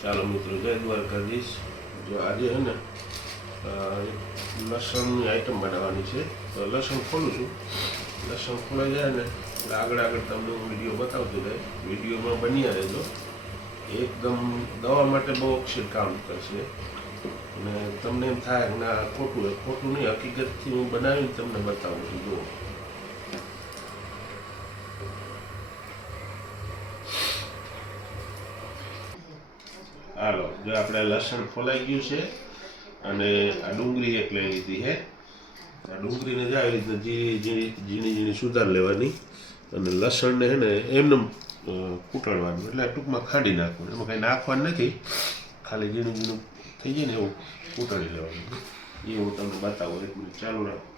ચાલો મિત્રો, જય દ્વારકાધીશ। જો આજે હે ને લસણની આઈટમ બનાવવાની છે। તો લસણ ખોલું છું, લસણ ખોલાઈ જાય ને એટલે આગળ તમને હું વિડીયો બતાવતો જાય, વિડીયોમાં બન્યા રહેજો। એકદમ દવા માટે બહુ અક્ષર કામ કરશે અને તમને એમ થાય કે ના ખોટું નહીં, હકીકતથી હું બનાવીને તમને બતાવું છું। જુઓ, હાલો, જો આપણે લસણ ફોલાઈ ગયું છે અને આ ડુંગળી એક લઈ લીધી છે। આ ડુંગળીને જ આવી રીતે ઝીણી સુધાર લેવાની અને લસણને છે ને એમને કૂટાડવાનું, એટલે ટૂંકમાં ખાંડી નાખવાનું, એમાં કંઈ નાખવાનું નથી, ખાલી ઝીણું થઈ જાય ને એવું કૂટાડી લેવાનું। એ હું તમને બતાવું, એક મિનિટ ચાલુ રાખો।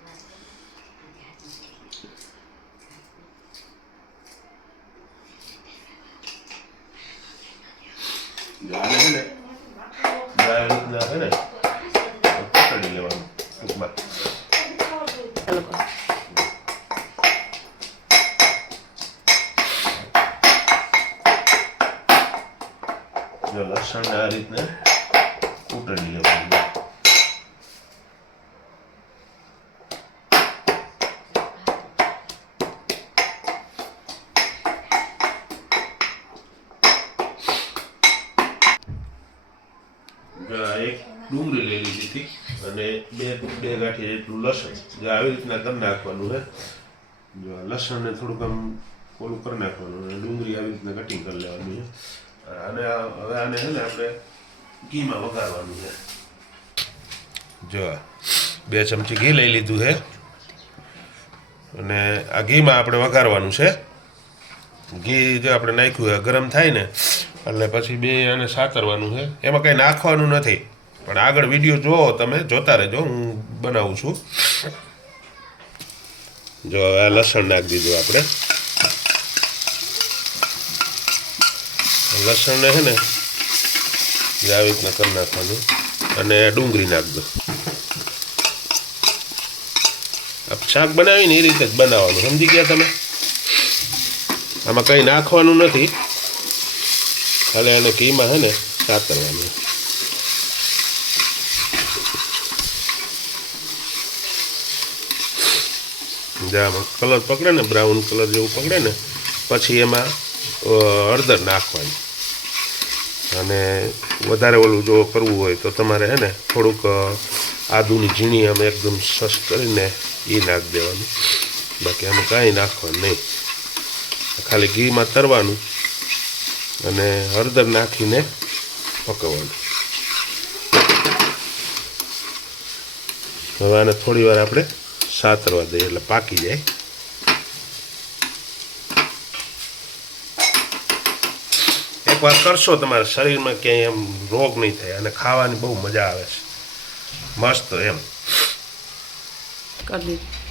આને છે ને આ રીતના છે ને પકડી લેવાનું ટૂંકમાં। જો લસણ આ રીતના કૂટડી લેવાનું। એક ડુંગળી લઈ લીધી હતી અને બે ગાંઠી જેટલું લસણ, જો આવી રીતના કરી નાખવાનું છે। જો લસણને થોડુંક આમ ઓલું કરી નાખવાનું અને ડુંગળી આવી રીતના કટિંગ કરી લેવાની છે। અને હવે આને છે ને આપણે ઘીમાં વઘારવાનું છે। જો 2 ચમચી ઘી લઈ લીધું છે અને આ ઘીમાં આપણે વઘારવાનું છે। ઘી જો આપણે નાખ્યું હોય ગરમ થાય ને એટલે પછી બે આને સાતરવાનું છે, એમાં કંઈ નાખવાનું નથી, પણ આગળ વિડીયો જોવો, તમે જોતા રહેજો, હું બનાવું છું। જો આ લસણ નાખી દીધું આપણે, લસણને છે ને આવી રીતના કરી નાખવાનું અને ડુંગળી નાખી દો। શાક બનાવીને એ રીતે જ બનાવવાનું, સમજી ગયા તમે? આમાં કંઈ નાખવાનું નથી, ખાલી એને ઘીમાં છે ને સાતરવાનું। આમાં કલર પકડે ને, બ્રાઉન કલર જેવું પકડે ને પછી એમાં હળદર નાખવાની અને વધારે ઓલું જો કરવું હોય તો તમારે છે ને થોડુંક આદુની ઝીણી આમ એકદમ સસ કરીને એ નાખી દેવાનું, બાકી આમાં કાંઈ નાખવાનું નહીં, ખાલી ઘીમાં તરવાનું અને હળદર નાખીને પકવવાનું। હવે આને થોડી વાર આપણે સાતરવા દઈએ એટલે પાકી જાય। એકવાર કરશો તમારા શરીરમાં ક્યાંય એમ રોગ નહીં થાય અને ખાવાની બહુ મજા આવે છે, મસ્ત એમ।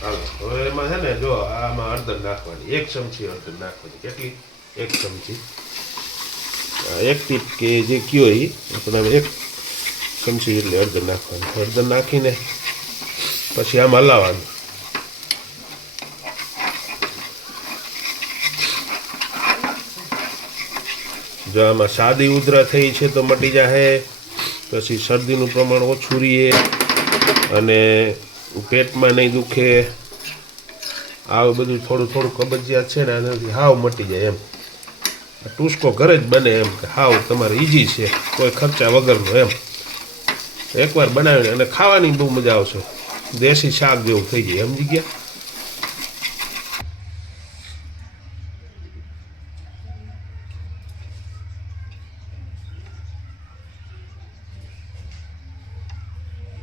હાલો, હવે એમાં છે ને જો આમાં હળદર નાખવાની, 1 ચમચી હળદર નાખવાની। કેટલી? 1 ચમચી, 1 ટીપ કે જે કયો એ આપણે 1 ચમચી જેટલી હળદર નાખવાની। હળદર નાખીને પછી આમ હલાવવાનું। જો આમાં સાદી ઉધરા થઈ છે તો મટી જાય, પછી શરદીનું પ્રમાણ ઓછું રહે અને પેટમાં નહીં દુખે, આવું બધું થોડું કબજિયાત છે ને આનાથી હાવ મટી જાય એમ। ટૂસકો ઘરે જ બને એમ કે હાવ તમારે ઇઝી છે, કોઈ ખર્ચા વગરનો એમ। એકવાર બનાવીને અને ખાવાની બહુ મજા આવશે, દેશી શાક જેવું થઈ જાય, સમજી ગયા?